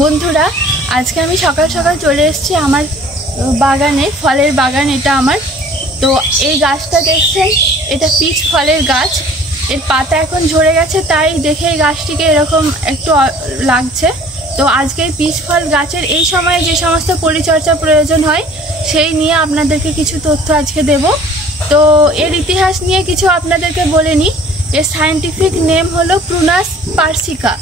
বন্ধুরা, আজকে আমি সকাল সকাল চলে এসেছি আমার বাগানে, ফলের বাগান এটা আমার। তো এই গাছটা দেখছেন, এটা পিচ ফলের গাছ। এর পাতা এখন ঝরে গেছে, তাই দেখে এই গাছটিকে এরকম একটু লাগছে। তো আজকে এই পিচ ফল গাছের এই সময়ে যে সমস্ত পরিচর্যা প্রয়োজন হয় সেই নিয়ে আপনাদেরকে কিছু তথ্য আজকে দেব। তো এর ইতিহাস নিয়ে কিছু আপনাদেরকে বলে নিই। এর সায়েন্টিফিক নেম হলো প্রুনাস পার্সিকা।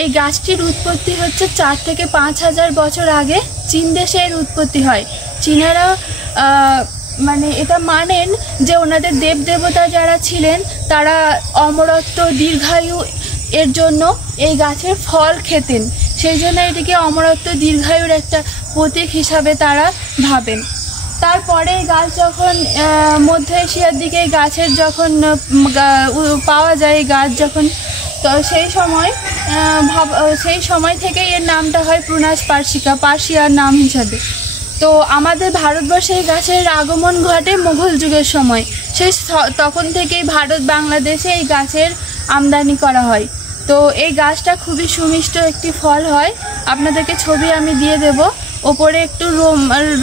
এই গাছটির উৎপত্তি হচ্ছে 4 থেকে 5,000 বছর আগে চীন দেশে এর উৎপত্তি হয়। চীনারা মানে এটা মানেন যে ওনাদের দেবদেবতা যারা ছিলেন তারা অমরত্ব দীর্ঘায়ু এর জন্য এই গাছের ফল খেতেন, সেই জন্য এটিকে অমরত্ব দীর্ঘায়ুর একটা প্রতীক হিসাবে তারা ভাবেন। তারপরে এই গাছ যখন মধ্য এশিয়ার দিকে গাছের যখন পাওয়া যায়, গাছ যখন, তো সেই সময় থেকে এর নামটা হয় প্রুনাস পার্সিকা, পার্সিয়ার নাম হিসাবে। তো আমাদের ভারতবর্ষে এই গাছের আগমন ঘটে মুঘল যুগের সময়। তখন থেকেই ভারত বাংলাদেশে এই গাছের আমদানি করা হয়। তো এই গাছটা খুবই সুমিষ্ট একটি ফল হয়। আপনাদেরকে ছবি আমি দিয়ে দেব। ওপরে একটু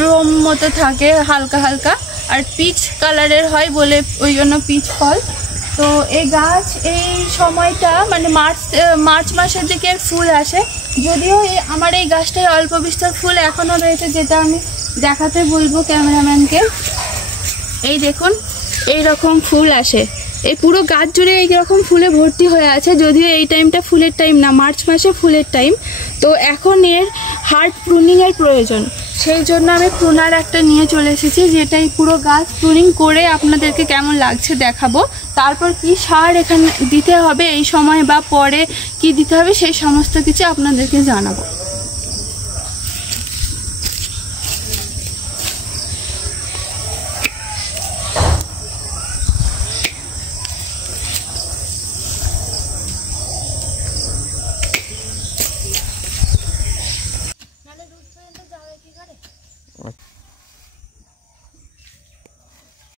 রোম মতো থাকে হালকা হালকা, আর পিচ কালারের হয় বলে ওই জন্য পিচ ফল। তো এই গাছ এই সময়টা মানে মার্চ মাসের দিকে ফুল আসে। যদিও আমার এই গাছটায় অল্প বিস্তর ফুল এখনও রয়েছে, যেটা আমি দেখাতে বলবো ক্যামেরাম্যানকে। এই দেখুন, এই রকম ফুল আসে। এই পুরো গাছ জুড়ে এইরকম ফুলে ভর্তি হয়ে আছে। যদিও এই টাইমটা ফুলের টাইম না, মার্চ মাসে ফুলের টাইম। তো এখন এর হার্ড প্রুনিংয়ের প্রয়োজন, সেই জন্য আমি প্রুনার একটা নিয়ে চলে এসেছি, যেটাই পুরো গাছ প্রুনিং করে আপনাদেরকে কেমন লাগছে দেখাবো। তারপর কি সার এখানে দিতে হবে এই সময় বা পরে কি দিতে হবে সেই সমস্ত কিছু আপনাদেরকে জানাবো।